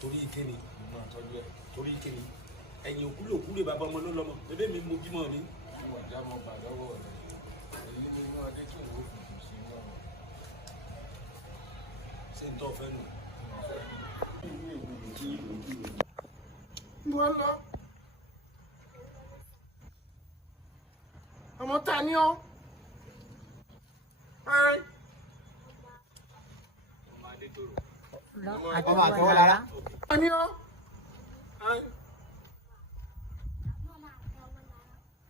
torí kíni torí kíni ẹ̀yin òkúlé òkúlé bàbá ọmọ ló lọ́mọ bébé mi mo bímọ mi. ìwà jámọ bà lọ́wọ́ rẹ èyí nínú adé tí òun ò fi dùn sí náà. ṣé n tọ́ fẹ́ nù. mo lọ ọmọ ta ni ọ ọmọ àtọwọ́ lára. ta ni ọ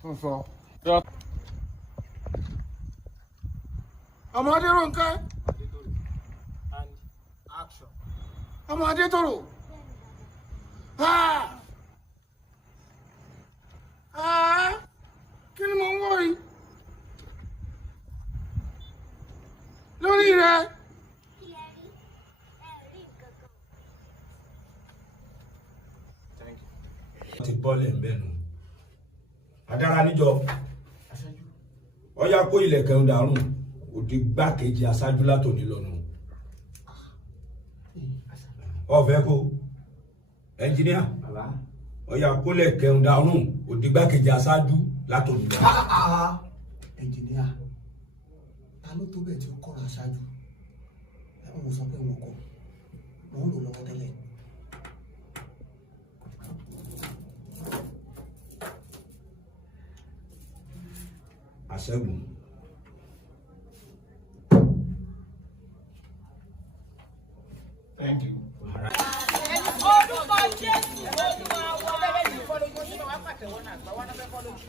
tún sọ. ọmọ Adérónkẹ́ ọmọ Adétòrò kí ni mo ń wọ̀ yìí lórí rẹ. ti bọ́lẹ̀ ń bẹ̀nu adára níjọ ọyá kó ilẹ̀kẹ̀ ń dàrún òdi gbákejì aṣáájú látòní lọ́nu ọ̀fẹ́ kó ẹnjìníà ọyá kó ilẹ̀kẹ̀ ń dàrún òdi gbákejì aṣáájú látòní lọ́nu. ẹnjìníà ta ló tó bẹ́ẹ̀ tí ó kọ́ra aṣáájú ẹ̀wọ̀n mo sọ pé wọn kọ mò ń lò lọ́wọ́ tẹ́lẹ̀. Àṣẹ́gun. Thank you. Orúkọ Jésù Olúwa wa. Bẹ́ẹ̀ ni ìfọ́lójú sínú wákàtí wọn náà gbà wọn náà fẹ́ fọ́lójú.